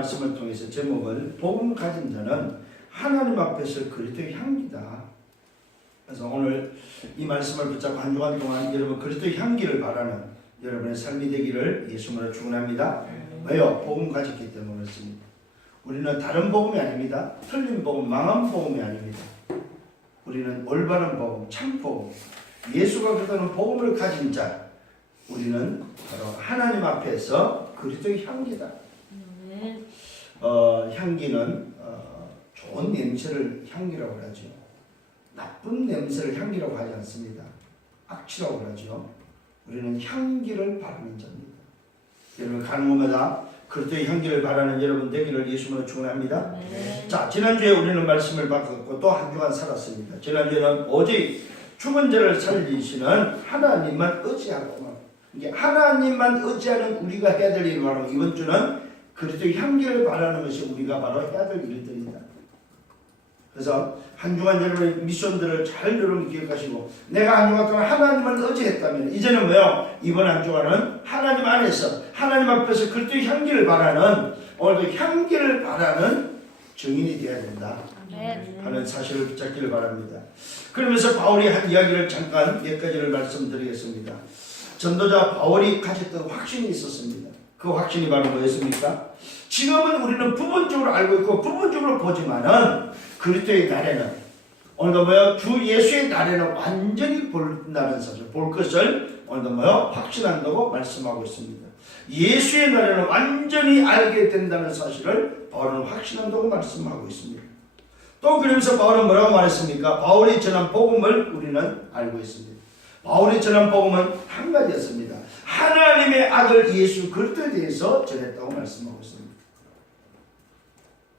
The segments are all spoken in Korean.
말씀을 통해서 제목을 복음 가진 자는 하나님 앞에서 그리스도의 향기다. 그래서 오늘 이 말씀을 붙잡고 한 주간 동안 여러분 그리스도의 향기를 바라는 여러분의 삶이 되기를 예수님으로 축원합니다. 왜요? 복음 가졌기 때문에 그렇습니다. 우리는 다른 복음이 아닙니다. 틀린 복음, 망한 복음이 아닙니다. 우리는 올바른 복음, 참 복음, 예수가 그렇다는 복음을 가진 자, 우리는 바로 하나님 앞에서 그리스도의 향기다. 향기는 좋은 냄새를 향기라고 하죠. 나쁜 냄새를 향기라고 하지 않습니다. 악취라고 하죠. 우리는 향기를 바라는 자입니다. 여러분 가는 곳마다 그리스도의 향기를 바라는 여러분 되기를 예수님으로 축원합니다. 자, 지난주에 우리는 말씀을 받았고 또 한 주간 살았습니다. 지난주에는 오직 죽은 자를 살리시는 하나님만 의지하고, 이게 하나님만 의지하는 우리가 해야 될 일을 바로 이번 주는 그리스도의 향기를 바라는 것이 우리가 바로 해야 될 일들입니다. 그래서 한 주간 여러분의 미션들을 잘 여러분 기억하시고, 내가 한 주간 동안 하나님을 의지했다면 이제는 뭐요? 이번 한 주간은 하나님 안에서 하나님 앞에서 그리스도의 향기를 바라는, 오늘도 향기를 바라는 증인이 되어야 된다 하는 사실을 붙잡기를 바랍니다. 그러면서 바울이 한 이야기를 잠깐 몇 가지를 말씀드리겠습니다. 전도자 바울이 가졌던 확신이 있었습니다. 그 확신이 바로 뭐였습니까? 지금은 우리는 부분적으로 알고 있고 부분적으로 보지만은 그리스도의 날에는, 오늘도 뭐요? 주 예수의 날에는 완전히 본다는 사실, 볼 것을 오늘도 뭐요? 확신한다고 말씀하고 있습니다. 예수의 날에는 완전히 알게 된다는 사실을 바울은 확신한다고 말씀하고 있습니다. 또 그러면서 바울은 뭐라고 말했습니까? 바울이 전한 복음을 우리는 알고 있습니다. 바울이 전한 복음은 한 가지였습니다. 하나님의 아들 예수 그리스도에 대해서 전했다고 말씀하고 있습니다.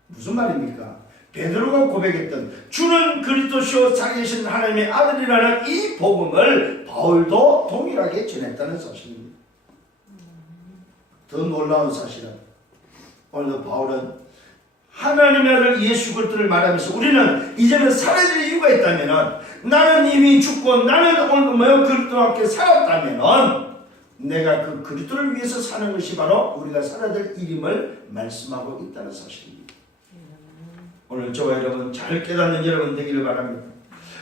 무슨 말입니까? 베드로가 고백했던 주는 그리스도시요 살아계신 하나님의 아들이라는 이 복음을 바울도 동일하게 전했다는 사실입니다. 더 놀라운 사실은 오늘도 바울은 하나님의 아들 예수 그리스도를 말하면서 우리는 이제는 살아야 될 이유가 있다면, 나는 이미 죽고 나는 오늘 그리스도와 함께 살았다면 내가 그 그리스도를 위해서 사는 것이 바로 우리가 살아야 될 일임을 말씀하고 있다는 사실입니다. 오늘 저와 여러분 잘 깨닫는 여러분 되기를 바랍니다.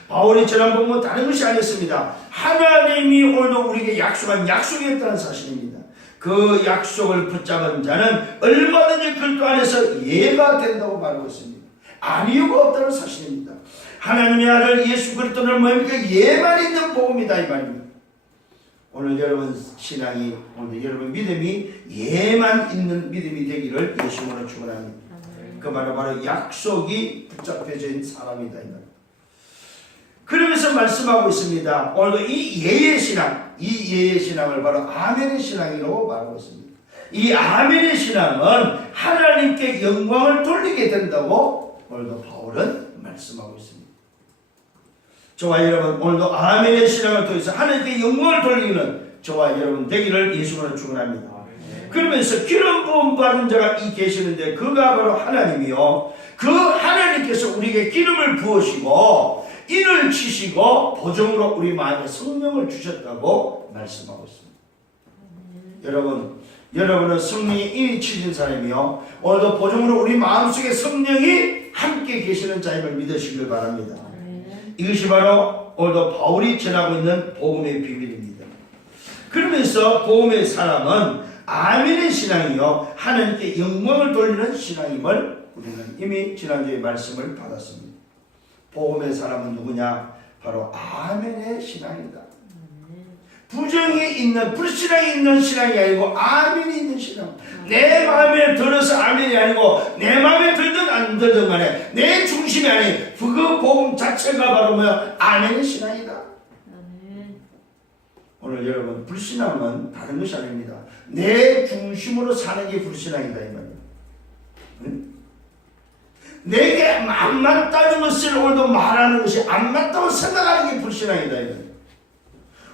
바울이 전한 복음은 다른 것이 아니었습니다. 하나님이 오늘도 우리에게 약속한 약속이었다는 사실입니다. 그 약속을 붙잡은 자는 얼마든지 그리스도 안에서 예가 된다고 말하고 있습니다. 아니유가 없다는 사실입니다. 하나님의 아들 예수 그리스도는 뭡니까? 예만 있는 복음이다 이 말입니다. 오늘 여러분 신앙이, 오늘 여러분 믿음이 예만 있는 믿음이 되기를 예수님으로 축원합니다. 그 말은 바로 약속이 붙잡혀져 있는 사람이다 이 말입니다. 그러면서 말씀하고 있습니다. 오늘도 이 예의 신앙, 이 예의 신앙을 바로 아멘의 신앙이라고 말하고 있습니다. 이 아멘의 신앙은 하나님께 영광을 돌리게 된다고 오늘도 바울은 말씀하고 있습니다. 저와 여러분 오늘도 아멘의 신앙을 통해서 하나님께 영광을 돌리는 저와 여러분 되기를 예수님으로 축원합니다. 그러면서 기름 부음 받은 자가 이 계시는데 그가 바로 하나님이요, 그 하나님께서 우리에게 기름을 부으시고 인을 치시고 보정으로 우리 마음에 성령을 주셨다고 말씀하고 있습니다. 여러분은 성령이 인이 치신 사람이요, 오늘도 보정으로 우리 마음속에 성령이 함께 계시는 자임을 믿으시길 바랍니다. 이것이 바로 오늘도 바울이 전하고 있는 복음의 비밀입니다. 그러면서 복음의 사람은 아멘의 신앙이요, 하나님께 영광을 돌리는 신앙임을 우리는 이미 지난주에 말씀을 받았습니다. 복음의 사람은 누구냐? 바로 아멘의 신앙이다. 부정이 있는, 불신앙이 있는 신앙이 아니고 아멘이 있는 신앙. 내 마음에 들어서 아멘이 아니고 내 마음에 들든 안 들든 간에 내 중심이 아닌 그 복음 자체가 바로 뭐야? 아멘의 신앙이다. 오늘 여러분 불신앙은 다른 것이 아닙니다. 내 중심으로 사는 게 불신앙이다 이 말이에요. 응? 내게 안 맞다는 것을 오늘도 말하는 것이 안 맞다고 생각하는 게 불신앙이다 이 말이에요.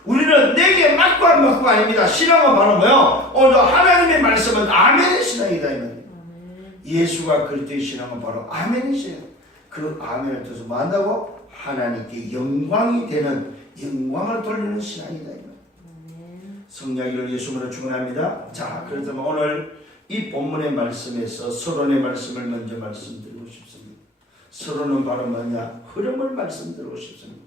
우리는 내게 맞고 안 맞고가 아닙니다. 신앙은 바로 뭐요? 오늘도 하나님의 말씀은 아멘의 신앙이다 이 말이에요. 예수가 그리스도의 신앙은 바로 아멘의 신앙. 그 아멘을 통해서 뭐 한다고? 하나님께 영광이 되는, 영광을 돌리는 신앙이다 이 말이에요. 성령이를 예수님으로 축원합니다. 자, 그래서 오늘 이 본문의 말씀에서 서론의 말씀을 먼저 말씀드리고 싶습니다. 서론은 바로 뭐냐? 흐름을 말씀드리고 싶습니다.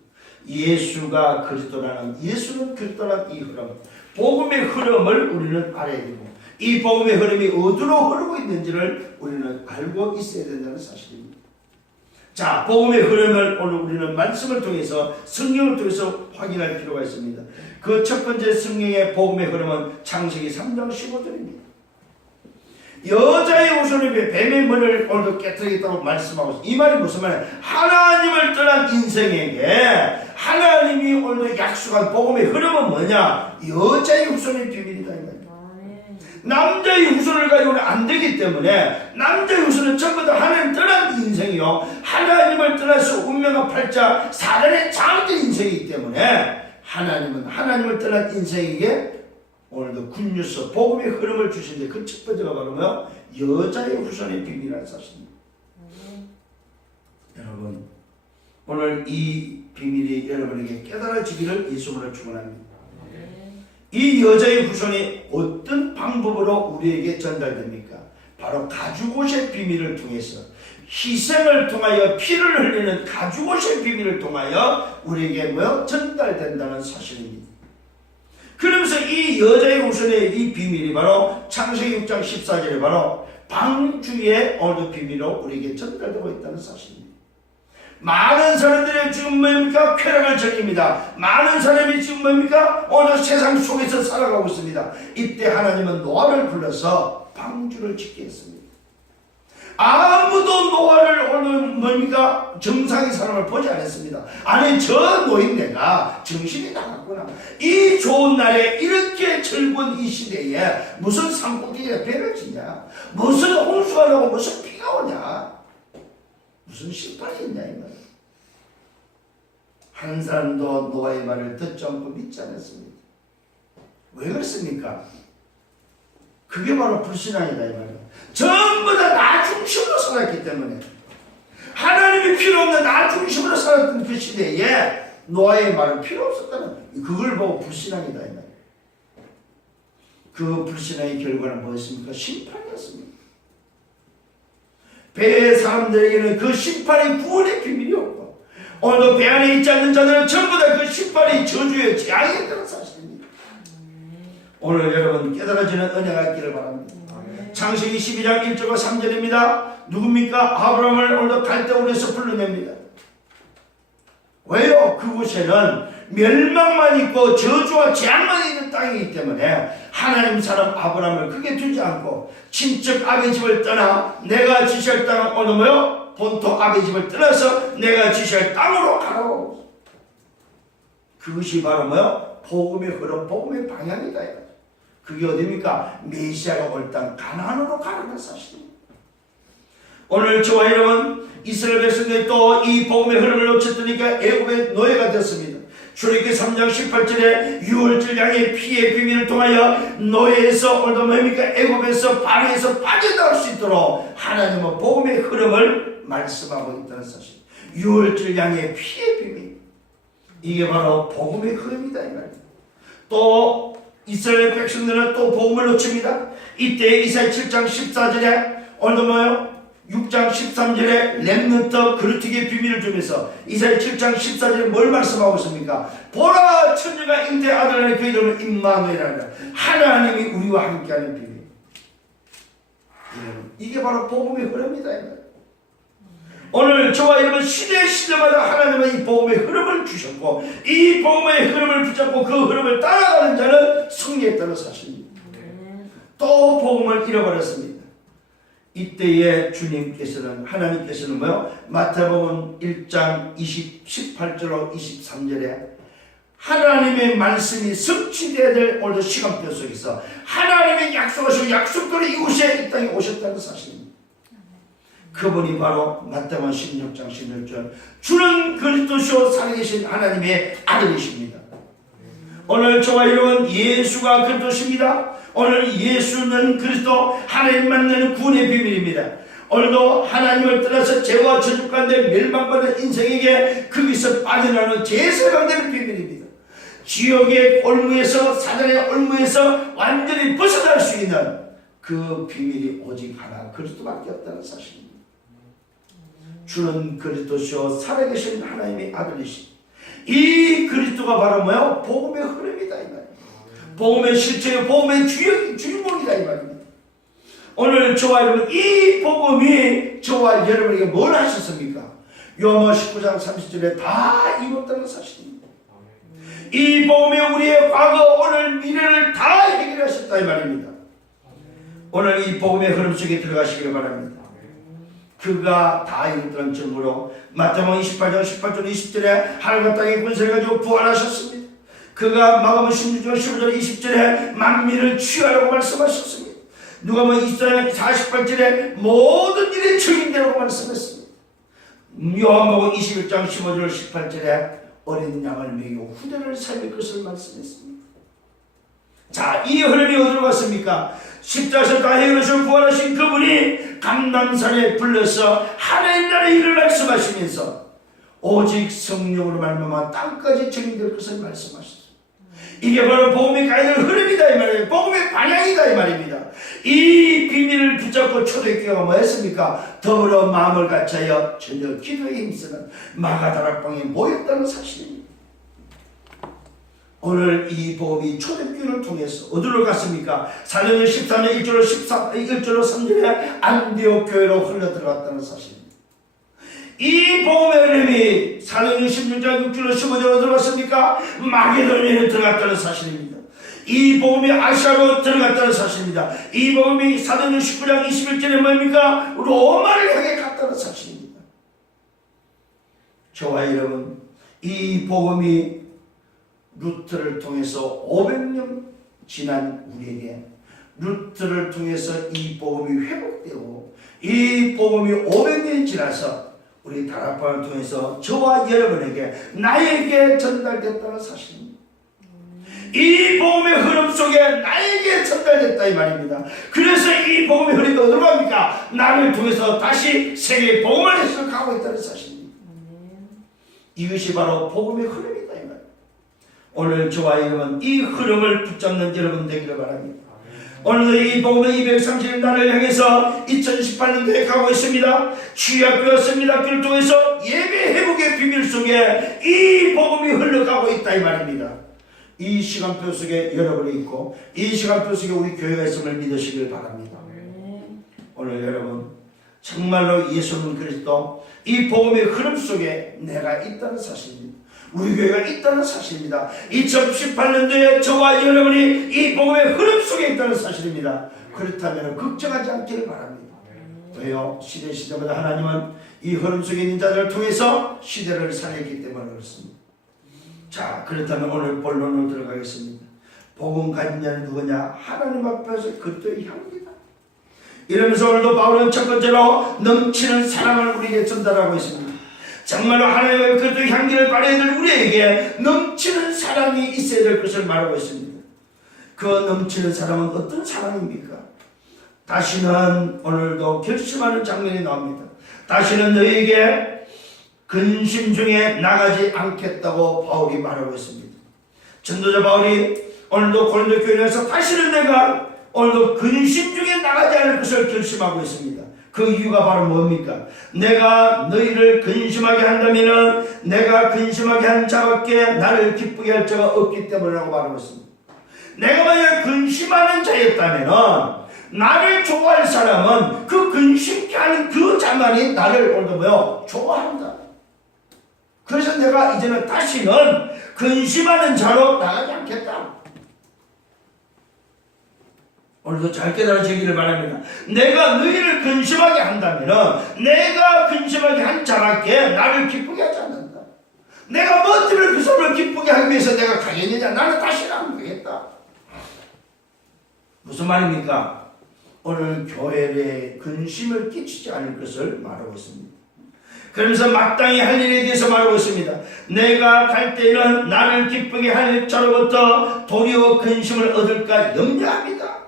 예수가 그리스도라는, 예수는 그리스도라는 이 흐름, 복음의 흐름을 우리는 알아야 되고, 이 복음의 흐름이 어디로 흐르고 있는지를 우리는 알고 있어야 된다는 사실입니다. 자, 복음의 흐름을 오늘 우리는 말씀을 통해서, 성경을 통해서 확인할 필요가 있습니다. 그 첫 번째 성경의 복음의 흐름은 창세기 3장 15절입니다. 여자의 후손이 뱀의 머리를 오늘도 깨뜨리겠다고 말씀하고 있습니다. 이 말이 무슨 말이에요? 하나님을 떠난 인생에게 하나님이 오늘도 약속한 복음의 흐름은 뭐냐? 여자의 후손의 비밀이다. 남자의 후손을 가지고는 안 되기 때문에, 남자의 후손은 전부 다 하나님 떠난 인생이요, 하나님을 떠나서 운명과 팔자 사단의 장악된 인생이기 때문에 하나님은 하나님을 떠난 인생에게 오늘도 굿뉴스 복음의 흐름을 주시는데, 그 첫 번째가 바로 뭐요? 여자의 후손의 비밀이라는 사실입니다. 여러분, 오늘 이 비밀이 여러분에게 깨달아지기를 예수님으로 축원합니다. 이 여자의 후손이 어떤 방법으로 우리에게 전달됩니까? 바로 가죽옷의 비밀을 통해서, 희생을 통하여 피를 흘리는 가죽옷의 비밀을 통하여 우리에게 뭐요? 전달된다는 사실입니다. 그러면서 이 여자의 후손의 이 비밀이 바로 창세기 6장 14절에 바로 방주의 오늘도 비밀로 우리에게 전달되고 있다는 사실입니다. 많은 사람들이 지금 뭡니까? 쾌락을 즐깁니다. 많은 사람이 지금 뭡니까? 오늘 세상 속에서 살아가고 있습니다. 이때 하나님은 노아를 불러서 방주를 짓게 했습니다. 아무도 노아를 오늘 뭡니까? 정상의 사람을 보지 않았습니다. 아니, 저 노인네가 정신이 나갔구나. 이 좋은 날에 이렇게 즐거운 이 시대에 무슨 산꼭대기에 배를 지냐? 무슨 홍수가 나고 무슨 비가 오냐? 무슨 심판이 있냐 이 말이야. 한 사람도 노아의 말을 듣지 않고 믿지 않았습니다. 왜 그렇습니까? 그게 바로 불신앙이다 이 말이야. 전부 다 나 중심으로 살았기 때문에, 하나님이 필요 없는 나 중심으로 살았던 그 시대에 노아의 말은 필요 없었다는, 그걸 보고 불신앙이다 이 말이야. 그 불신앙의 결과는 뭐였습니까? 심판이었습니다. 배의 사람들에게는 그 심판이 구원의 비밀이 없고, 오늘도 배 안에 있지 않는 자들은 전부 다 그 심판이 저주의 재앙이었다는 사실입니다. 오늘 여러분 깨달아지는 은혜가 있기를 바랍니다. 창세기 12장 1절과 3절입니다. 누굽니까? 아브라함을 오늘도 갈대온에서 불러냅니다. 왜요? 그곳에는 멸망만 있고 저주와 재앙만 있는 땅이기 때문에 하나님 사람 아브라함을 크게 두지 않고 친척 아비 집을 떠나 내가 지시할 땅은 오늘 뭐요? 본토 아비 집을 떠나서 내가 지시할 땅으로 가라고. 그것이 바로 뭐요? 복음의 흐름, 복음의 방향이다. 그게 어디입니까? 메시아가 올 땅 가나안으로 가라는 사실입니다. 오늘 저와 여러분 이스라엘 백성들이 또 이 복음의 흐름을 놓쳤으니까 애굽의 노예가 되었습니다. 출애굽기 3장 18절에 6월절 양의 피의 비밀을 통하여 노예에서 오늘도 뭡니까? 애굽에서 바로에서 빠져나올 수 있도록 하나님은 복음의 흐름을 말씀하고 있다는 사실. 6월절 양의 피의 비밀, 이게 바로 복음의 흐름이다 이 말입니다. 또 이스라엘 백성들은 또 복음을 놓칩니다. 이때 이사야 7장 14절에 오늘도 뭐요? 6장 13절에 렘넌트 그루트기의 비밀을 주면서 이사야 7장 14절에 뭘 말씀하고 있습니까? 보라 처녀가 잉태 아들 안에 그 이름을 임마누엘이라, 하나님이 우리와 함께하는 비밀. 이게 바로 복음의 흐름이다. 오늘 저와 여러분 시대마다 하나님은 이 복음의 흐름을 주셨고, 이 복음의 흐름을 붙잡고 그 흐름을 따라가는 자는 승리했다는 사실입니다. 또 복음을 잃어버렸습니다. 이때에 주님께서는, 하나님께서는 뭐요? 마태복음 1장 18절로 23절에 하나님의 말씀이 성취되어야 될 오늘도 시간표 속에서 하나님의 약속하시고 약속대로 이곳에 이 땅에 오셨다는 사실입니다. 그분이 바로 마태복음 16장 16절 주는 그리스도시요 살아계신 하나님의 아들이십니다. 오늘 저와 여러분 예수가 그리스도십니다. 오늘 예수는 그리스도, 하나님 만나는 구원의 비밀입니다. 오늘도 하나님을 떠나서 죄와 저주 가운데 멸망받은 인생에게 거기서 빠져나오는 재세방되는 비밀입니다. 지옥의 올무에서, 사단의 올무에서 완전히 벗어날 수 있는 그 비밀이 오직 하나 그리스도밖에 없다는 사실입니다. 주는 그리스도시요 살아계신 하나님의 아들이시. 이 그리스도가 바로 뭐야? 복음의 흐름이다 이 말이에요. 복음의 실체요, 복음의 주인공이다 이 말입니다. 오늘 저와 여러분 이 복음이 저와 여러분에게 뭘 하셨습니까? 요한복음 19장 30절에 다 이뤘다는 사실입니다. 이 복음이 우리의 과거, 오늘, 미래를 다 해결하셨다 이 말입니다. 오늘 이 복음의 흐름 속에 들어가시기를 바랍니다. 그가 다 이뤘다는 증거로 마태복음 28장 18절 20절에 하늘과 땅의 권세를 가지고 부활하셨습니다. 그가 마가복음 16장 15절 20절에 만민을 취하라고 말씀하셨습니다. 누가복음 24장 48절에 모든 일의 증인되라고 말씀했습니다. 요한복음 21장 15절 18절에 어린 양을 먹이고 후대를 살릴 것을 말씀했습니다. 자, 이 흐름이 어디로 갔습니까? 십자가에서 다 해결하시고 부활하신 그분이 감람산에 불러서 하나님 나라의 일을 말씀하시면서 오직 성령으로 말미암아 땅까지 증인될 것을 말씀하셨습니다. 이게 바로 복음의 가야 될 흐름이다 이 말이에요. 복음의 방향이다 이 말입니다. 이 비밀을 붙잡고 초대교회가 뭐 했습니까? 더불어 마음을 같이하여 전혀 기도에 힘쓰는 마가다락방에 모였다는 사실입니다. 오늘 이 복음이 초대교회를 통해서 어디로 갔습니까? 사도행전 14년 1절로 3절에 안디옥 교회로 흘러들어갔다는 사실입니다. 이 복음의 흐름이 사도행전 16장 6절로 15절로 들어갔습니까? 마게도니아에 들어갔다는 사실입니다. 이 복음이 아시아로 들어갔다는 사실입니다. 이 복음이 사도행전 19장 21절에 뭡니까? 로마를 향해 갔다는 사실입니다. 저와 여러분, 이 복음이 루트를 통해서 500년 지난 우리에게 루트를 통해서 이 복음이 회복되고 이 복음이 500년이 지나서 우리 다락방을 통해서 저와 여러분에게 나에게 전달됐다는 사실입니다. 이 복음의 흐름 속에 나에게 전달됐다 이 말입니다. 그래서 이 복음의 흐름이 어디로 갑니까? 나를 통해서 다시 세계의 복음을 해석하고 있다는 사실입니다. 이것이 바로 복음의 흐름이다 이 말입니다. 오늘 저와 여러분 이 흐름을 붙잡는 여러분 되기를 바랍니다. 오늘도 이 복음의 230날을 향해서 2018년도에 가고 있습니다. 취약되었습니다. 그를 통해서 예배 회복의 비밀 속에 이 복음이 흘러가고 있다 이 말입니다. 이 시간표 속에 여러분이 있고 이 시간표 속에 우리 교회가 있음을 믿으시길 바랍니다. 오늘 여러분 정말로 예수는 그리스도 이 복음의 흐름 속에 내가 있다는 사실입니다. 우리 교회가 있다는 사실입니다. 2018년도에 저와 여러분이 이 복음의 흐름 속에 있다는 사실입니다. 그렇다면 걱정하지 않기를 바랍니다. 왜요? 시대마다 하나님은 이 흐름 속에 있는 자들을 통해서 시대를 살렸기 때문에 그렇습니다. 자, 그렇다면 오늘 본론으로 들어가겠습니다. 복음 가진 자는 누구냐? 하나님 앞에서 그리스도의 향기다. 이러면서 오늘도 바울은 첫 번째로 넘치는 사랑을 우리에게 전달하고 있습니다. 정말로 하나님의 그리스도의 향기를 발해야 될 우리에게 넘치는 사랑이 있어야 될 것을 말하고 있습니다. 그 넘치는 사랑은 어떤 사랑입니까? 다시는 오늘도 결심하는 장면이 나옵니다. 다시는 너에게 근심 중에 나가지 않겠다고 바울이 말하고 있습니다. 전도자 바울이 오늘도 고린도 교회에서 다시는 내가 오늘도 근심 중에 나가지 않을 것을 결심하고 있습니다. 그 이유가 바로 뭡니까? 내가 너희를 근심하게 한다면 내가 근심하게 한 자밖에 나를 기쁘게 할 자가 없기 때문이라고 말하고 있습니다. 내가 만약 근심하는 자였다면 나를 좋아할 사람은 그 근심케 하는 그 자만이 나를 오늘도 좋아한다. 그래서 내가 이제는 다시는 근심하는 자로 나가지 않겠다. 오늘도 잘 깨달아지기를 바랍니다. 내가 너희를 근심하게 한다면 내가 근심하게 한 자밖에 나를 기쁘게 하지 않는다. 내가 뭐 때문에 그 사람을 기쁘게 하기 위해서 내가 가겠느냐? 나는 다시는 안 가겠다. 무슨 말입니까? 오늘 교회에 근심을 끼치지 않을 것을 말하고 있습니다. 그러면서 마땅히 할 일에 대해서 말하고 있습니다. 내가 갈 때에는 나를 기쁘게 할 자로부터 도리어 근심을 얻을까 염려합니다.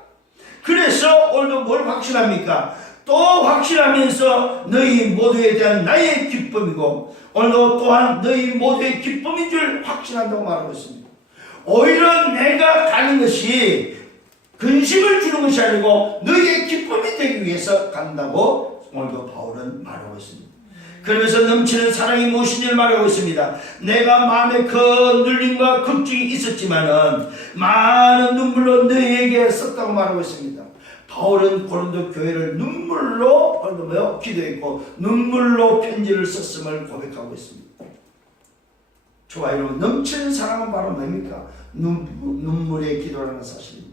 그래서 오늘도 뭘 확신합니까? 또 확신하면서 너희 모두에 대한 나의 기쁨이고 오늘도 또한 너희 모두의 기쁨인 줄 확신한다고 말하고 있습니다. 오히려 내가 가는 것이 근심을 주는 것이 아니고 너희의 기쁨이 되기 위해서 간다고 오늘도 바울은 말하고 있습니다. 그러면서 넘치는 사랑이 무엇인지를 말하고 있습니다. 내가 마음에 그 눌림과 걱정이 있었지만은 많은 눈물로 너희에게 썼다고 말하고 있습니다. 바울은 고린도 교회를 눈물로 기도했고 눈물로 편지를 썼음을 고백하고 있습니다. 좋아요. 여러분, 넘치는 사랑은 바로 뭡니까? 눈물의 기도라는 사실입니다.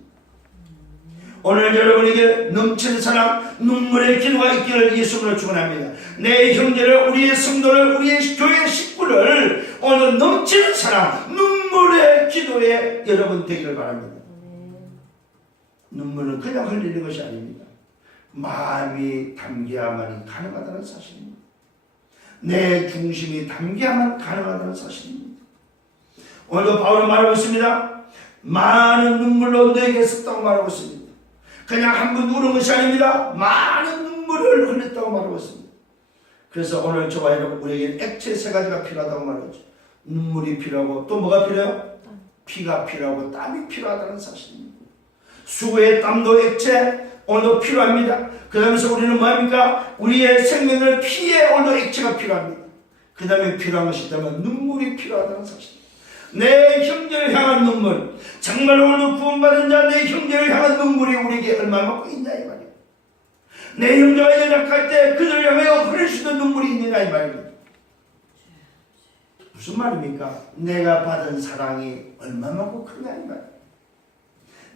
오늘 여러분에게 넘치는 사랑, 눈물의 기도가 있기를 예수님으로 축원합니다. 내 형제를, 우리의 성도를, 우리의 교회 식구를 오늘 넘치는 사랑, 눈물의 기도에 여러분 되기를 바랍니다. 눈물은 그냥 흘리는 것이 아닙니다. 마음이 담겨야만이 가능하다는 사실입니다. 내 중심이 담겨야만 가능하다는 사실입니다. 오늘도 바울은 말하고 있습니다. 많은 눈물로 너에게 썼다고 말하고 있습니다. 그냥 한 번 우는 것이 아닙니다. 많은 눈물을 흘렸다고 말하고 있습니다. 그래서 오늘 저와 여러분, 우리에게 액체 세 가지가 필요하다고 말하죠. 눈물이 필요하고 또 뭐가 필요해요? 피가 필요하고 땀이 필요하다는 사실입니다. 수고의 땀도 액체 오늘도 필요합니다. 그러면서 우리는 뭐합니까? 우리의 생명을 피해 오늘도 액체가 필요합니다. 그 다음에 필요한 것이 있다면 눈물이 필요하다는 사실입니다. 내 형제를 향한 눈물, 정말 오늘도 구원받은 자 내 형제를 향한 눈물이 우리에게 얼마만큼 있냐 이 말이에요. 내 형제가 연약할 때 그들을 향하여 흘릴 수 있는 눈물이 있느냐 이 말입니다. 무슨 말입니까? 내가 받은 사랑이 얼마만큼 크냐 이 말이에요.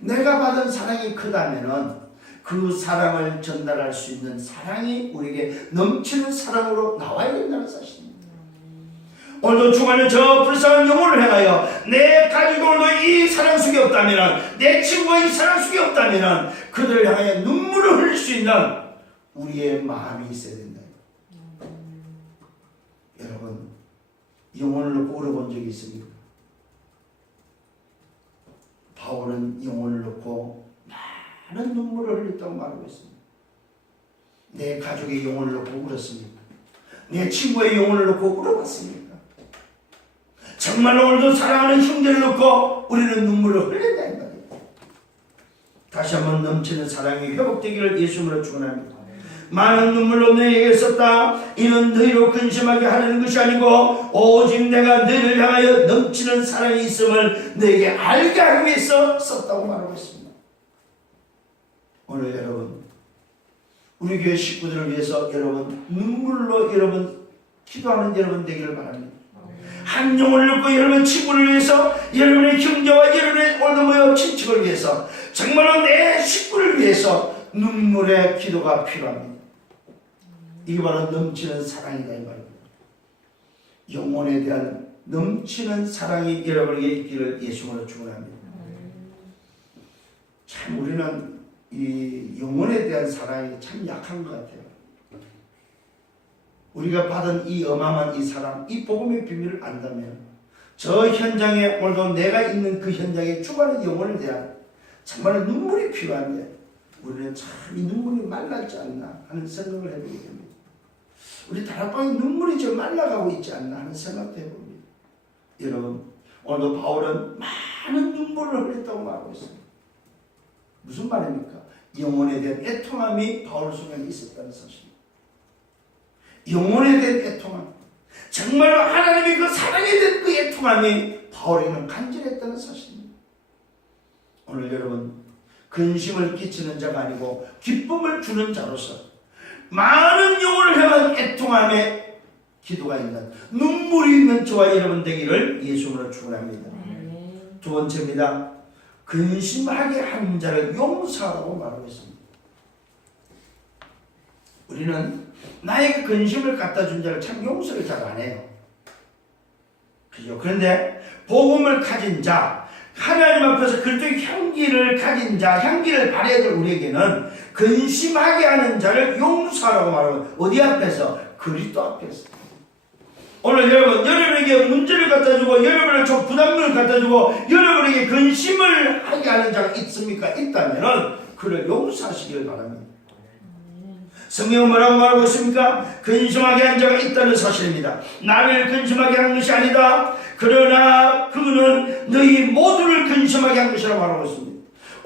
내가 받은 사랑이 크다면은 그 사랑을 전달할 수 있는 사랑이 우리에게 넘치는 사랑으로 나와야 된다는 사실입니다. 오늘도 중간에 저 불쌍한 영혼을 향하여 내 가족이 오늘도 이 사랑 속에 없다면, 내 친구가 이 사랑 속에 없다면 그들을 향하여 눈물을 흘릴 수 있는 우리의 마음이 있어야 된다. 여러분, 영혼을 놓고 울어본 적이 있습니까? 바울은 영혼을 놓고 많은 눈물을 흘렸다고 말하고 있습니다. 내 가족의 영혼을 놓고 울었습니까? 내 친구의 영혼을 놓고 울어봤습니까? 정말 오늘도 사랑하는 형제를 놓고 우리는 눈물을 흘린다는 거예요. 다시 한번 넘치는 사랑이 회복되기를 예수님으로 축원합니다. 많은 눈물로 너희에게 썼다. 이는 너희로 근심하게 하려는 것이 아니고 오직 내가 너희를 향하여 넘치는 사랑이 있음을 너희에게 알게 하기 위해서 썼다고 말하고 있습니다. 오늘 여러분, 우리 교회 식구들을 위해서 여러분 눈물로 여러분 기도하는 여러분 되기를 바랍니다. 한 영혼을 놓고 여러분 친구를 위해서, 여러분의 형제와 여러분의 오늘 모여 친척을 위해서, 정말로 내 식구를 위해서 눈물의 기도가 필요합니다. 이게 바로 넘치는 사랑이다 이 말입니다. 영혼에 대한 넘치는 사랑이 여러분에게 있기를 예수님으로 축원합니다. 참 우리는 이 영혼에 대한 사랑이 참 약한 것 같아요. 우리가 받은 이 어마어마한 이 사랑, 이 복음의 비밀을 안다면 저 현장에 오늘도 내가 있는 그 현장에 주관의 영혼에 대한 정말 눈물이 필요한데 우리는 참 이 눈물이 말랐지 않나 하는 생각을 해보게 됩니다. 우리 다락방에 눈물이 좀 말라가고 있지 않나 하는 생각도 해봅니다. 여러분, 오늘도 바울은 많은 눈물을 흘렸다고 말하고 있습니다. 무슨 말입니까? 영혼에 대한 애통함이 바울 속에 있었다는 사실입니다. 영혼에 대한 애통함, 정말로 하나님의 그 사랑에 대한 그 애통함이 바울에게는 간절했다는 사실입니다. 오늘 여러분, 근심을 끼치는 자가 아니고 기쁨을 주는 자로서 많은 영혼을 향한 애통함에 기도가 있는, 눈물이 있는 저와 여러분 되기를 예수님으로 축원합니다. 두 번째입니다. 근심하게 하는 자를 용서하라고 말하고 있습니다. 우리는 나에게 근심을 갖다 준 자를 참 용서를 잘 안 해요. 그죠? 그런데 복음을 가진 자, 하나님 앞에서 그리스도의 향기를 가진 자, 향기를 발해야 될 우리에게는 근심하게 하는 자를 용서하라고 말하고, 어디 앞에서? 그리스도 앞에서. 오늘 여러분, 여러분에게 문제를 갖다 주고 여러분을 좀 부담을 갖다 주고 여러분에게 근심을 하게 하는 자가 있습니까? 있다면 그를 용서하시기를 바랍니다. 성경은 뭐라고 말하고 있습니까? 근심하게 한 자가 있다는 사실입니다. 나를 근심하게 한 것이 아니다. 그러나 그는 너희 모두를 근심하게 한 것이라고 말하고 있습니다.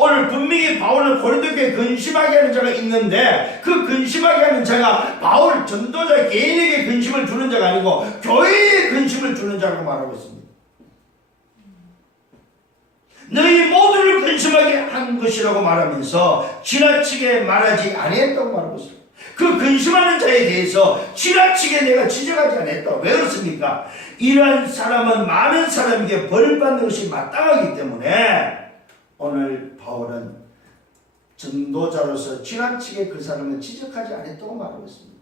오늘 분명히 바울은 고린도교에 근심하게 하는 자가 있는데 그 근심하게 하는 자가 바울 전도자 개인에게 근심을 주는 자가 아니고 교회에 근심을 주는 자라고 말하고 있습니다. 너희 모두를 근심하게 한 것이라고 말하면서 지나치게 말하지 아니했다고 말하고 있습니다. 그 근심하는 자에 대해서 지나치게 내가 지적하지 않았다. 왜 그렇습니까? 이러한 사람은 많은 사람에게 벌을 받는 것이 마땅하기 때문에 오늘 바울은 전도자로서 지나치게 그 사람을 지적하지 않았다고 말하고 있습니다.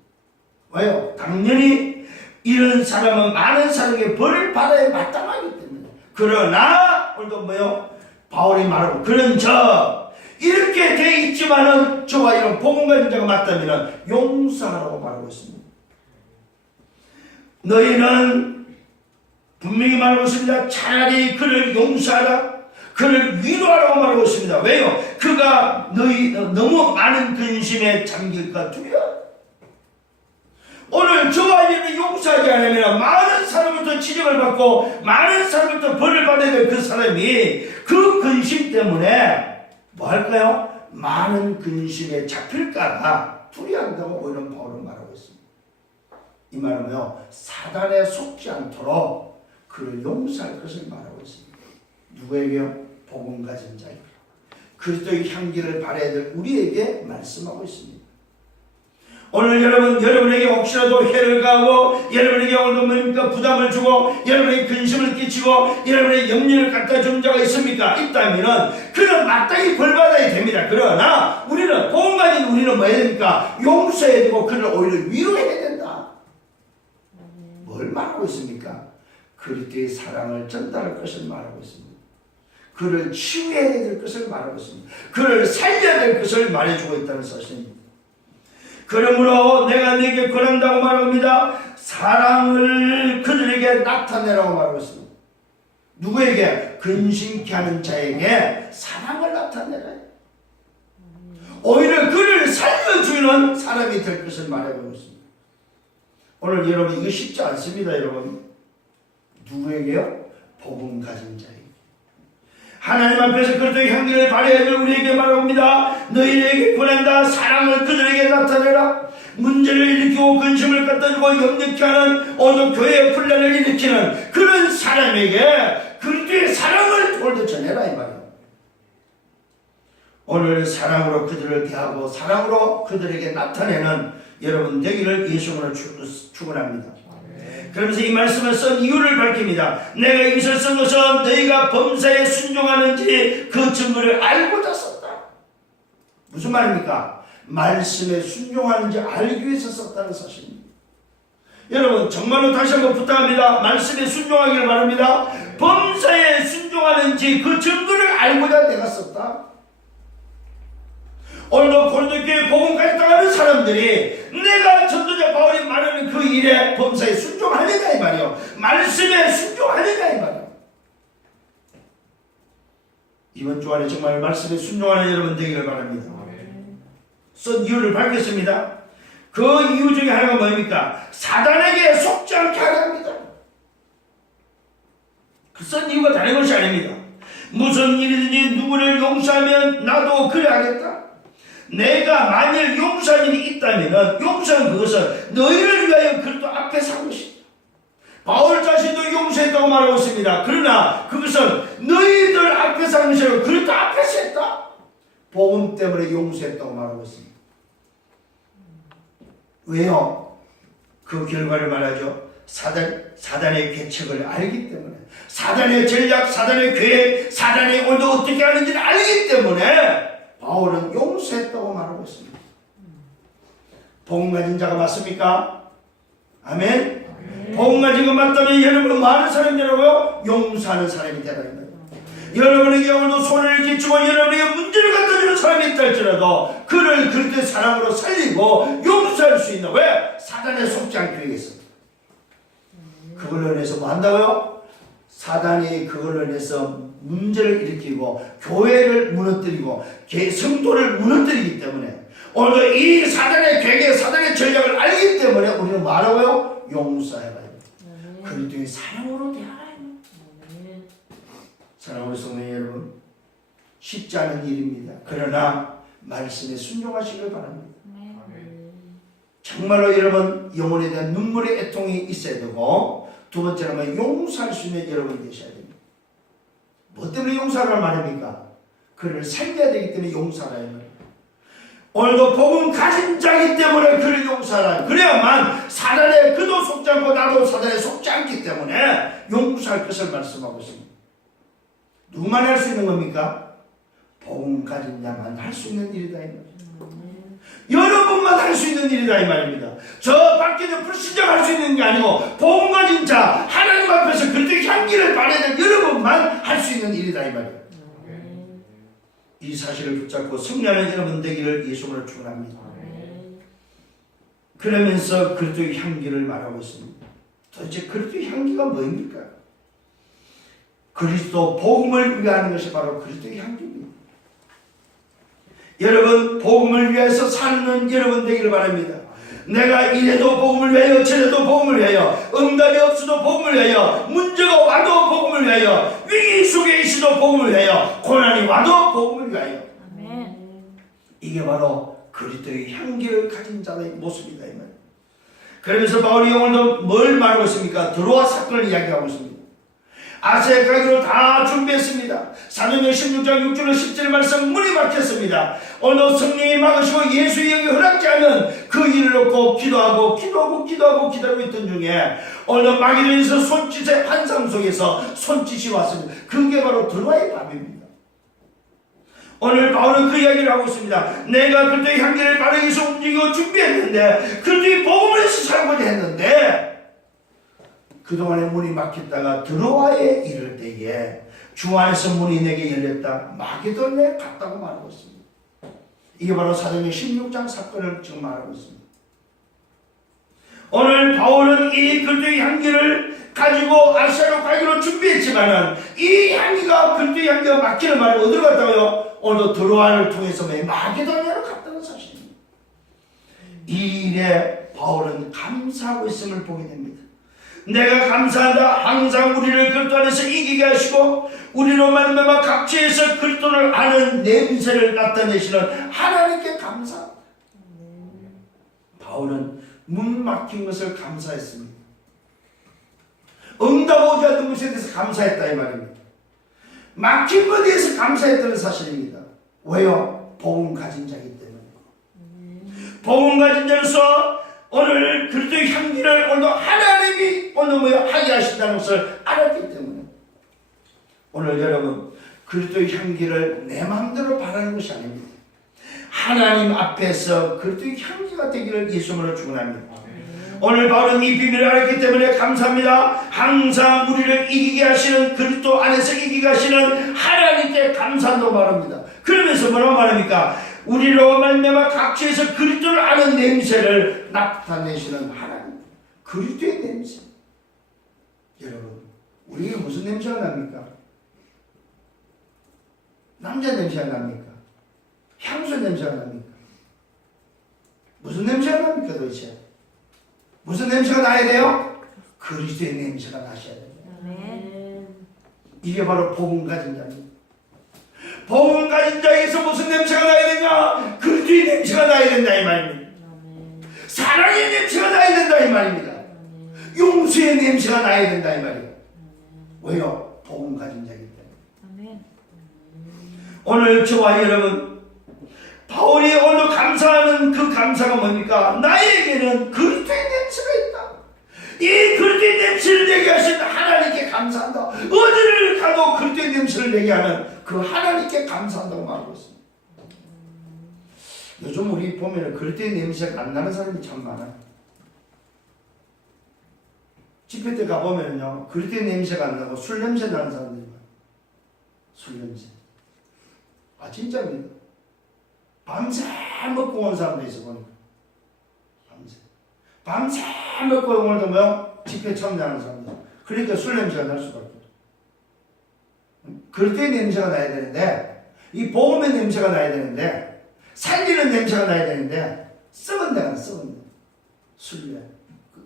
왜요? 당연히 이런 사람은 많은 사람에게 벌을 받아야 마땅하기 때문에. 그러나 오늘도 뭐요? 바울이 말하고 그런 저 이렇게 돼 있지만은 저와 이런 복음 가진 자가 맞다면 용서하라고 말하고 있습니다. 너희는 분명히 말하고 있습니다. 차라리 그를 용서하라, 그를 위로하라고 말하고 있습니다. 왜요? 그가 너희 너무 많은 근심에 잠길까 두려워. 오늘 저와 이를 용서하지 않으면 많은 사람부터 지적을 받고 많은 사람부터 벌을 받아야 될 그 사람이 그 근심 때문에 뭐 할까요? 많은 근심에 잡힐까봐 두려워한다고 오히려 바울은 말하고 있습니다. 이 말은요, 사단에 속지 않도록 그를 용서할 것을 말하고 있습니다. 누구에게요? 복음 가진 자에게. 그리스도의 향기를 발해야 될 우리에게 말씀하고 있습니다. 오늘 여러분에게 혹시라도 해를 가하고 여러분에게 오늘도 뭡니까? 부담을 주고 여러분에게 근심을 끼치고 여러분에게 염려를 갖다 주는 자가 있습니까? 있다면은 그는 마땅히 벌받아야 됩니다. 그러나 우리는 복음 가진 우리는 뭐 해야 됩니까? 용서해야 되고 그를 오히려 위로해야 된다. 뭘 말하고 있습니까? 그리스도의 사랑을 전달할 것을 말하고 있습니다. 그를 치유해야 될 것을 말하고 있습니다. 그를 살려야 될 것을 말해주고 있다는 사실입니다. 그러므로 내가 네게 권한다고 말합니다. 사랑을 그들에게 나타내라고 말하고 있습니다. 누구에게? 근심케 하는 자에게 사랑을 나타내라. 오히려 그를 살려주는 사람이 될 것을 말해보고 있습니다. 오늘 여러분 이거 쉽지 않습니다. 여러분 누구에게요? 복음 가진 자에게. 하나님 앞에서 그리스도의 향기를 발해야 될 우리에게 말합니다. 너희에게 권한다. 사랑을 그들에게 나타내라. 문제를 일으키고 근심을 갖다주고 염려케 하는 오늘 교회의 분란을 일으키는 그런 사람에게 그리스도의 사랑을 돌려 전해라 이 말이에요. 오늘 사랑으로 그들을 대하고 사랑으로 그들에게 나타내는 여러분 되기를 예수님으로 축원합니다. 그러면서 이 말씀을 쓴 이유를 밝힙니다. 내가 이것을 쓴 것은 너희가 범사에 순종하는지 그 증거를 알고자 썼다. 무슨 말입니까? 말씀에 순종하는지 알기 위해서 썼다는 사실입니다. 여러분 정말로 다시 한번 부탁합니다. 말씀에 순종하기를 바랍니다. 범사에 순종하는지 그 증거를 알고자 내가 썼다. 오늘도 고린도교회 복음까지 당하는 사람들이 내가 전도자 바울이 말하는 그 일에 범사에 순종하느냐 이 말이요. 말씀에 순종하느냐 이 말이요. 이번 주 안에 정말 말씀에 순종하는 여러분 되기를 바랍니다. 쓴 이유를 밝혔습니다. 그 이유 중에 하나가 뭡니까? 사단에게 속지 않게 하려 합니다. 그 쓴 이유가 다른 것이 아닙니다. 무슨 일이든지 누구를 용서하면 나도 그래 하겠다. 내가 만일 용서한 일이 있다면 용서한 그것은 너희를 위하여 그리스도 앞에 산 것이다. 바울 자신도 용서했다고 말하고 있습니다. 그러나 그것은 너희들 앞에서 한 것이 아니라 그리스도 앞에서 했다. 복음 때문에 용서했다고 말하고 있습니다. 왜요? 그 결과를 말하죠. 사단의 계책을 알기 때문에, 사단의 전략, 사단의 계획, 사단이 오늘도 어떻게 하는지를 알기 때문에 바울은 용서했다고 말하고 있습니다. 복음 가진 자가 맞습니까? 아멘? 복음 가진 거 맞다면 여러분은 많은 사람이라고요? 용서하는 사람이 되라. 여러분에게 오늘도 손해를 끼치고 여러분에게 문제를 갖다 주는 사람이 있다 할지라도 그를 그리스도의 사랑으로 살리고 용서할 수 있는, 왜? 사단에 속지 않기 위해서. 그걸로 인해서 뭐 한다고요? 사단이 그걸로 인해서 문제를 일으키고 교회를 무너뜨리고 성도를 무너뜨리기 때문에 오늘도 이 사단의 계획, 사단의 전략을 알기 때문에 우리는 뭐라고요? 용서해라. 그리스도의 사랑으로 대하라. 사랑하는 성도 여러분, 쉽지 않은 일입니다. 그러나 말씀에 순종하시길 바랍니다. 정말로 여러분 영혼에 대한 눈물의 애통이 있어야 되고, 두 번째는 용서할 수 있는 여러분이 되셔야 됩니다. 뭐 때문에 용서를 말합니까? 그를 살려야 되기 때문에 용서하라 이 말입니다. 오늘도 복음 가진 자이기 때문에 그를 용서하라. 그래야만 사단에 그도 속지 않고 나도 사단에 속지 않기 때문에 용서할 것을 말씀하고 있습니다. 누구만 할 수 있는 겁니까? 복음 가진 자만 할 수 있는 일이다 이 말입니다. 여러분만 할 수 있는 일이다 이 말입니다. 저 밖에는 불신자가 할 수 있는 게 아니고 복음 가진 자, 하나님 앞에서 그렇게 향기를 발해야 될 여러분만 할 수 있는 일이다 이 말입니다. 이 사실을 붙잡고 승리하는 여러분 되기를 예수님으로 축원합니다. 그러면서 그리스도의 향기를 말하고 있습니다. 도대체 그리스도의 향기가 뭐입니까? 그리스도 복음을 위하는 것이 바로 그리스도의 향기입니다. 여러분 복음을 위해서 사는 여러분 되기를 바랍니다. 내가 이래도 복음을 위하여 저래도 복음을 위하여 응답이 없어도 복음을 위하여 문제가 와도 복음을 위하여 위기 속에 있어도 복음을 위하여 고난이 와도 복음을 위하여. 아멘. 이게 바로 그리스도의 향기를 가진 자의 모습이다 이 말. 그러면서 바울이 오늘도 뭘 말하고 있습니까? 드로아 사건을 이야기하고 있습니다. 아세아 가기로 다 준비했습니다. 사도행전 16장 6절로 10절 말씀 문이 막혔습니다. 오늘 성령이 막으시고 예수의 영이 허락지 않은 그 일을 놓고 기도하고 기다리고 있던 중에 오늘 마게도에서 손짓의 환상 속에서 손짓이 왔습니다. 그게 바로 드로아의 밤입니다. 오늘 바울은 그 이야기를 하고 있습니다. 내가 그때의 향기를 바르기 위해서 움직이고 준비했는데 그때의 복음을 위해서 살고자 했는데 그동안에 문이 막혔다가 드로아에 이를 때에 주 안에서 문이 내게 열렸다. 마게도냐에 갔다고 말하고 있습니다. 이게 바로 사도행전 16장 사건을 지금 말하고 있습니다. 오늘 바울은 이 그리스도의 향기를 가지고 아시아로 가기로 준비했지만은 이 향기가 그리스도의 향기가 막히는 말을 어디로 갔다고요? 오늘도 드로아를 통해서 마게도냐로 갔다는 사실입니다. 이 일에 바울은 감사하고 있음을 보게 됩니다. 내가 감사한다. 항상 우리를 그리스도 안에서 이기게 하시고 우리로 말미암아 각지에서 그리스도를 아는 냄새를 나타내시는 하나님께 감사합니다. 바울은 문 막힌 것을 감사했습니다. 응답 오지 않는 것에 대해서 감사했다 이 말입니다. 막힌 것에 대해서 감사했다는 사실입니다. 왜요? 복음 가진 자이기 때문에. 복음 가진 자로서 오늘 그리스도의 향기를 오늘 하나님이 오늘 하게 하신다는 것을 알았기 때문에 오늘 여러분 그리스도의 향기를 내 마음대로 바라는 것이 아닙니다. 하나님 앞에서 그리스도의 향기가 되기를 예수님으로 축원합니다. 오늘 바울은 이 비밀을 알았기 때문에 감사합니다. 항상 우리를 이기게 하시는 그리스도 안에서 이기게 하시는 하나님께 감사한다고 말합니다. 그러면서 뭐라고 말합니까? 우리로 말미암아 각지에서 그리스도를 아는 냄새를 나타내시는 하나님. 그리스도의 냄새. 여러분, 우리에게 무슨 냄새가 납니까? 남자 냄새가 납니까? 향수 냄새가 납니까? 무슨 냄새가 납니까 도대체? 무슨 냄새가 나야 돼요? 그리스도의 냄새가 나셔야 됩니다. 이게 바로 복음 가진 자입니다. 복음 가진 자에게서 무슨 냄새가 나야 되냐? 그리스도의 냄새가 나야 된다 이 말입니다. 사랑의 냄새가 나야 된다 이 말입니다. 용서의 냄새가 나야 된다 이 말이에요. 왜요? 복음 가진 자이기 때문에. 오늘 저와 여러분 바울이 오늘 감사하는 그 감사가 뭡니까? 나에게는 그리스도의 냄새가 있다. 이 그리스도의 냄새를 내게 하신 하나님께 감사한다. 어디를 가도 그리스도의 냄새를 내게 하는 그 하나님께 감사한다고 말하고 있습니다. 요즘 우리 보면 그리스도의 냄새가 안 나는 사람이 참 많아요. 집회 때 가보면요 그리스도의 냄새가 안 나고 술 냄새 나는 사람들이 많아요. 술 냄새. 아 진짜입니다. 밤새 먹고 온 사람도 있어 보니까. 밤새 먹고 오늘도 뭐 집회 참여하는 사람들. 그러니까 술 냄새가 날 수밖에 없어요. 그리스도의 냄새가 나야 되는데 이 복음의 냄새가 나야 되는데 살리는 냄새가 나야 되는데 썩은 데가 썩은 데. 술이야.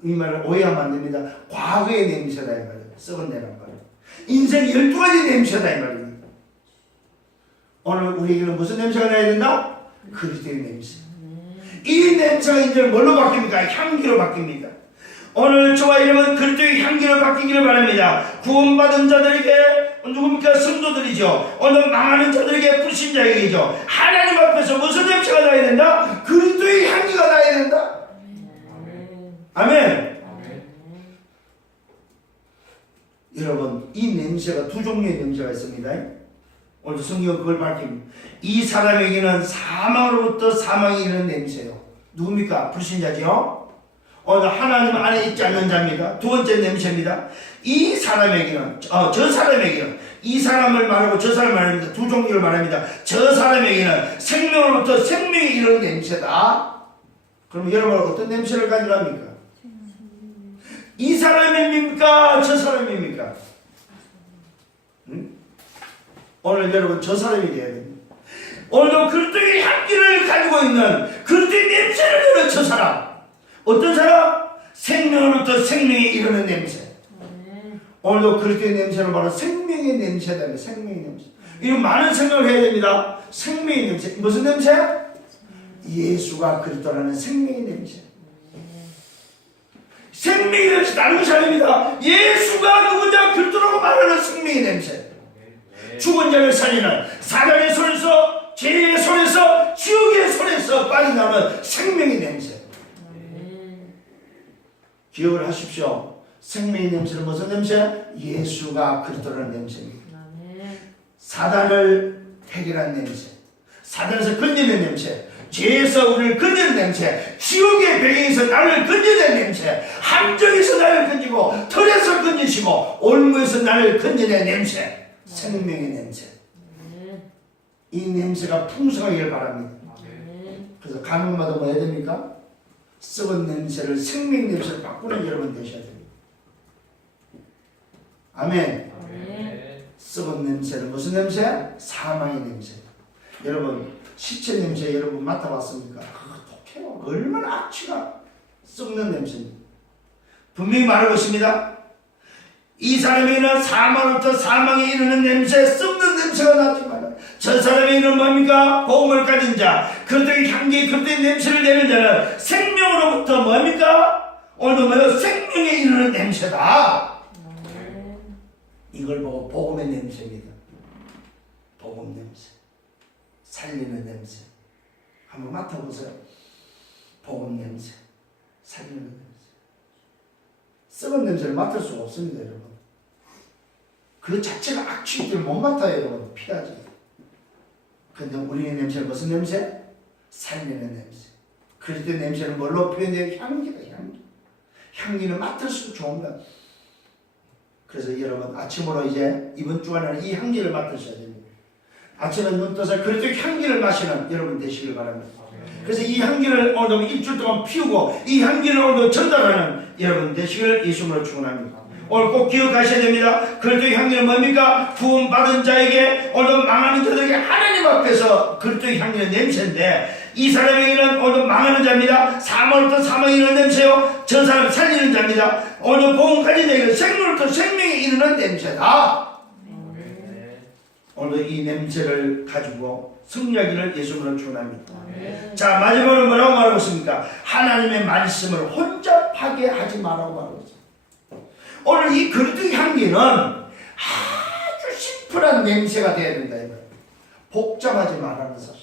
이 말을 오해하면 안 됩니다. 과거의 냄새다 이 말이에요. 썩은 데란 말이에요. 인생 12가지 냄새다 이 말입니다. 오늘 우리에게는 무슨 냄새가 나야 된다? 그리스도의 냄새. 이 냄새가 이제 뭘로 바뀝니까? 향기로 바뀝니다. 오늘 저와 여러분 그리스도의 향기로 바뀌기를 바랍니다. 구원받은 자들에게 누굽니까? 성도들이죠. 오늘 망하는 자들에게 불신자에게죠. 하나님 앞에서 무슨 냄새가 나야 된다? 그리스도의 향기가 나야 된다. 아멘. 여러분 이 냄새가 두 종류의 냄새가 있습니다. 오늘 성경은 그걸 밝힙니다. 이 사람에게는 사망으로부터 사망이 이르는 냄새요. 누굽니까? 불신자죠. 오늘 하나님 안에 있지 않는 자입니다. 두 번째 냄새입니다. 이 사람에게는 저 사람에게는 이 사람을 말하고 저 사람을 말합니다. 두 종류를 말합니다. 저 사람에게는 생명으로부터 생명이 이르는 냄새다. 그럼 여러분 어떤 냄새를 가지랍니까? 이 사람입니까? 저 사람입니까? 응? 오늘 여러분 저 사람이 되어야 됩니다. 오늘도 그리스도의 향기를 가지고 있는 그리스도의 냄새를 내는 저 사람. 어떤 사람? 생명으로부터 생명에 이르는 냄새. 오늘도 그리스도의 냄새는 바로 생명의 냄새다. 생명의 냄새. 이런 많은 생각을 해야 됩니다. 생명의 냄새. 무슨 냄새? 예수가 그리스도라는 생명의 냄새. 생명의 냄새 다른 것이 아닙니다. 예수가 누구냐? 그리스도라고 말하는 생명의 냄새. 죽은 자를 살리는 사단의 손에서 죄의 손에서 지옥의 손에서 빠져나오는 생명의 냄새. 기억을 하십시오. 생명의 냄새는 무슨 냄새? 예수가 그리스도라는 냄새입니다. 사단을 해결한 냄새, 사단에서 건져낸 냄새, 죄에서 우리를 건져낸 냄새, 지옥의 배경에서 나를 건져낸 냄새, 함정에서 나를 건지고 털에서 건지시고 올무에서 나를 건져낸 냄새, 생명의 냄새. 이 냄새가 풍성하길 바랍니다. 그래서 가는 곳마다 뭐 해야 됩니까? 썩은 냄새를 생명 냄새로 바꾸는 여러분 되셔야 됩니다. 아멘. 썩은 냄새는 무슨 냄새? 사망의 냄새. 여러분 시체 냄새 여러분 맡아봤습니까? 독해요. 얼마나 악취가 썩는 냄새입니다. 분명히 말하고 있습니다. 이 사람에게는 사망부터 사망에 이르는 냄새, 썩는 냄새가 나지 말라. 저 사람에게는 뭡니까? 복음을 가진 자, 그리스도의 향기, 그리스도의 냄새를 내는 자는 생명으로부터 뭡니까? 오늘도 뭐예요? 생명에 이르는 냄새다. 이걸 보고 복음의 냄새입니다. 복음 냄새, 살리는 냄새. 한번 맡아보세요. 복음 냄새, 살리는 냄새. 썩은 냄새를 맡을 수가 없습니다, 여러분. 그 자체가 악취기 때문에 못 맡아요, 여러분. 피하지. 근데 우리의 냄새는 무슨 냄새? 살리는 냄새. 그리스도의 냄새는 뭘로 표현돼요? 향기다, 향기. 향기는 맡을수록 좋은 것. 그래서 여러분 아침으로 이제 이번 주간에는 이 향기를 맡으셔야 됩니다. 아침에 눈 떠서 그리스도의 향기를 마시는 여러분 되시길 바랍니다. 그래서 이 향기를 오늘 일주일 동안 피우고 이 향기를 오늘 전달하는 여러분 되시길 예수님으로 축원합니다. 오늘 꼭 기억하셔야 됩니다. 그리스도의 향기는 뭡니까? 구원받은 자에게 오늘 망하는 자들에게 하나님 앞에서 그리스도의 향기는 냄새인데 이 사람에게는 오늘 망하는 자입니다. 사망부터 사망에 이르는 냄새요. 저 사람 살리는 자입니다. 오늘 복음 가진 자에게는 생명부터 생명에 이르는 냄새다. 오늘 이 냄새를 가지고 승리하기를 예수님으로 축원합니다. 자, 마지막으로 뭐라고 말하고 있습니까? 하나님의 말씀을 혼잡하게 하지 말라고 말하고 있습니다. 오늘 이 그리스도의 향기는 아주 심플한 냄새가 되어야 된다. 복잡하지 말라는 사실.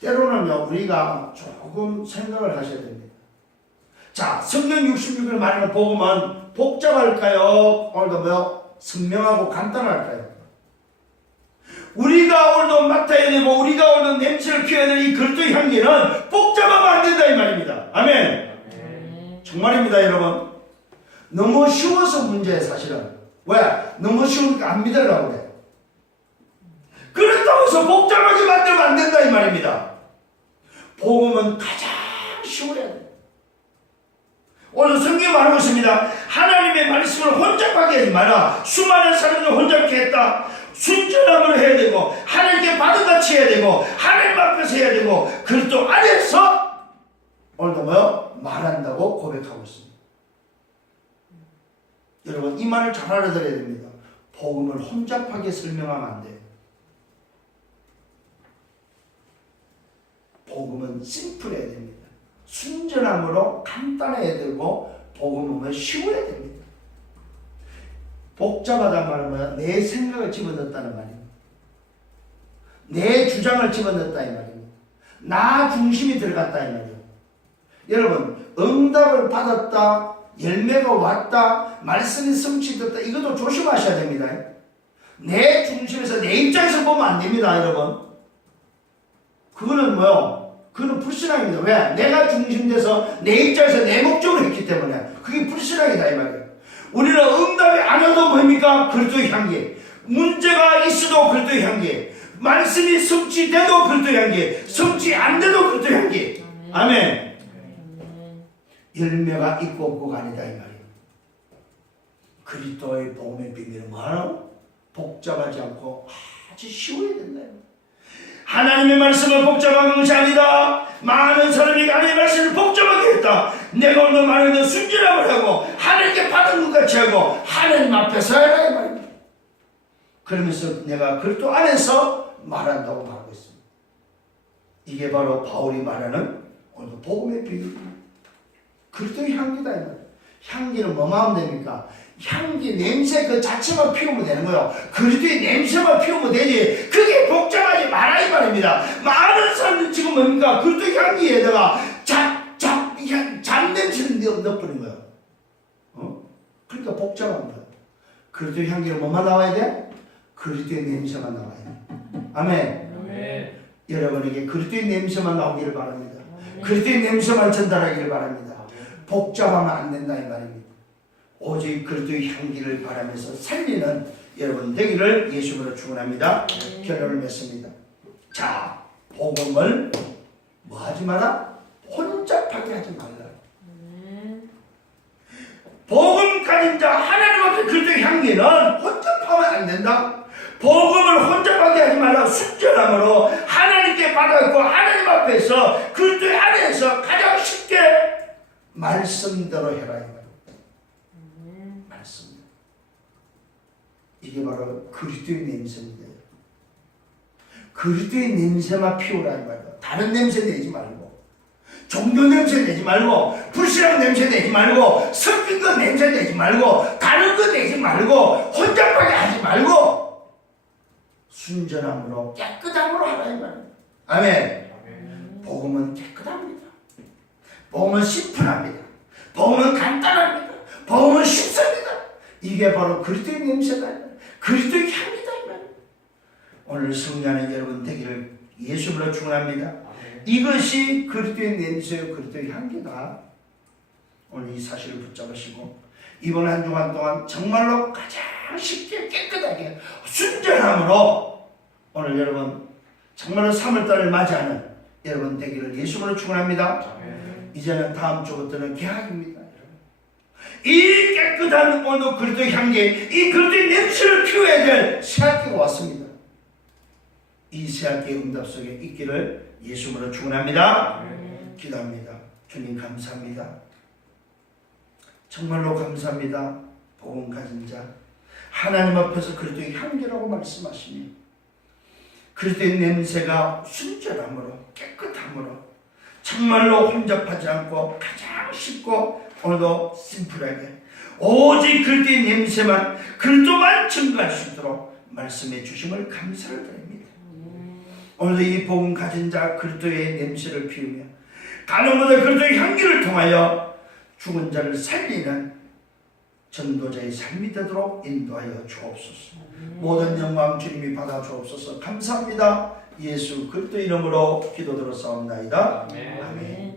때로는요 우리가 조금 생각을 하셔야 됩니다. 자, 성경 66을 말하는 복음은 복잡할까요? 오늘도 뭐요? 선명하고 간단할까요? 우리가 오늘도 맡아야 되고 우리가 오늘도 냄새를 피워야 될 이 그리스도의 향기는 복잡하면 안 된다 이 말입니다. 아멘. 정말입니다, 여러분. 너무 쉬워서 문제예요, 사실은. 왜? 너무 쉬우니까 안 믿으려고 그래. 그렇다고 해서 복잡하게 만들면 안 된다 이 말입니다. 복음은 가장 쉬워야 돼. 오늘 성경에 말하고 있습니다. 하나님의 말씀을 혼잡하게 하지 마라. 수많은 사람을 혼잡게 했다. 순전함을 해야 되고 하나님께 받은같이 해야 되고 하나님 앞에서 해야 되고 그리스도 안에서 오늘도 뭐요? 말한다고 고백하고 있습니다. 여러분 이 말을 잘 알아들어야 됩니다. 복음을 혼잡하게 설명하면 안 돼요. 복음은 심플해야 됩니다. 순전함으로 간단해야 되고 복음은 쉬워야 됩니다. 복잡하다는 말은 내 생각을 집어넣었다는 말입니다. 내 주장을 집어넣었다 이 말입니다. 나 중심이 들어갔다 이 말이에요. 여러분 응답을 받았다, 열매가 왔다, 말씀이 성취됐다, 이것도 조심하셔야 됩니다. 내 중심에서 내 입장에서 보면 안 됩니다, 여러분. 그거는 뭐요? 그거는 불신앙입니다. 왜? 내가 중심돼서 내 입장에서 내 목적으로 했기 때문에 그게 불신앙이다 이 말이에요. 우리는 응답이 안 와도 뭡니까? 그리스도의 향기. 문제가 있어도 그리스도의 향기. 말씀이 성취돼도 그리스도의 향기. 성취 안 돼도 그리스도의 향기. 아멘. 열매가 있고 없고가 아니다 이 말이에요. 그리스도의 복음의 비밀은 뭐하노? 복잡하지 않고 아주 쉬워야 된다. 하나님의 말씀을 복잡한 것이 아니다. 많은 사람이 하나님의 말씀을 복잡하게 했다. 내가 오늘 말하는 순진함을 하고 하나님께 받은 것 같이 하고 하나님 앞에서 해라 이 말입니다. 그러면서 내가 그리스도 안에서 말한다고 말하고 있습니다. 이게 바로 바울이 말하는 오늘 복음의 비밀입니다. 그리스도의 향기다 이 말이에요. 향기는 뭐만 하면 됩니까? 향기, 냄새 그 자체만 피우면 되는 거예요. 그리스도의 냄새만 피우면 되지. 그게 복잡하지 말아 이 말입니다. 많은 사람들이 지금 뭡니까? 그리스도의 향기에다가 잡냄새를 넣어버린 거예요. 그러니까 복잡한 거예요. 그리스도의 향기는 뭐만 나와야 돼? 그리스도의 냄새만 나와야 돼. 아멘. 여러분에게 그리스도의 냄새만 나오기를 바랍니다. 그리스도의 냄새만 전달하기를 바랍니다. 복잡하면 안 된다 이 말입니다. 오직 그리스도의 향기를 바라면서 살리는 여러분 되기를 예수님으로 축원합니다. 결론을 맺습니다. 자, 복음을 뭐 하지 마라? 혼잡하게 하지 말라. 복음 가진 자 하나님 앞에 그리스도의 향기는 혼잡하면 안 된다. 복음을 혼잡하게 하지 말라. 순전함으로 하나님께 받았고 하나님 앞에서 그리스도의 안에서 가장 쉽게 말씀대로 해라 이 말입니다. 말씀. 이게 바로 그리스도의 냄새입니다. 그리스도의 냄새만 피우라 이 말이에요. 다른 냄새 내지 말고, 종교 냄새 내지 말고, 불신앙 냄새 내지 말고, 섞인 것 냄새 내지 말고, 다른 것 내지 말고, 혼잡하게 하지 말고 순전함으로 깨끗함으로 하라 이 말이에요. 아멘. 복음은 깨끗합니다. 복음은 심플합니다. 복음은 간단합니다. 복음은 쉽습니다. 이게 바로 그리스도의 냄새다. 그리스도의 향이다. 오늘 승리하는 여러분 되기를 예수님으로 축원합니다. 이것이 그리스도의 냄새요 그리스도의 향기다. 오늘 이 사실을 붙잡으시고 이번 한 주간 동안 정말로 가장 쉽게 깨끗하게 순전함으로 오늘 여러분 정말로 3월달을 맞이하는 여러분 되기를 예수님으로 축원합니다. 이제는 다음 주부터는 개학입니다. 이 깨끗한 오늘 그리스도의 향기, 이 그리스도의 냄새를 피워야 될 새학기가 왔습니다. 이 새학기의 응답 속에 있기를 예수님으로 축원합니다. 기도합니다. 주님 감사합니다. 정말로 감사합니다. 복음 가진 자 하나님 앞에서 그리스도의 향기라고 말씀하시니 그리스도의 냄새가 순전함으로 깨끗함으로 정말로 혼잡하지 않고 가장 쉽고 오늘도 심플하게 오직 그리스도의 냄새만 그리스도만 증거할 수 있도록 말씀해 주심을 감사를 드립니다. 오늘도 이 복음 가진 자 그리스도의 냄새를 피우며 가는 곳에 그리스도의 향기를 통하여 죽은 자를 살리는 전도자의 삶이 되도록 인도하여 주옵소서. 모든 영광 주님이 받아 주옵소서. 감사합니다. 예수 그리스도 이름으로 기도드렸사옵나이다. 아멘.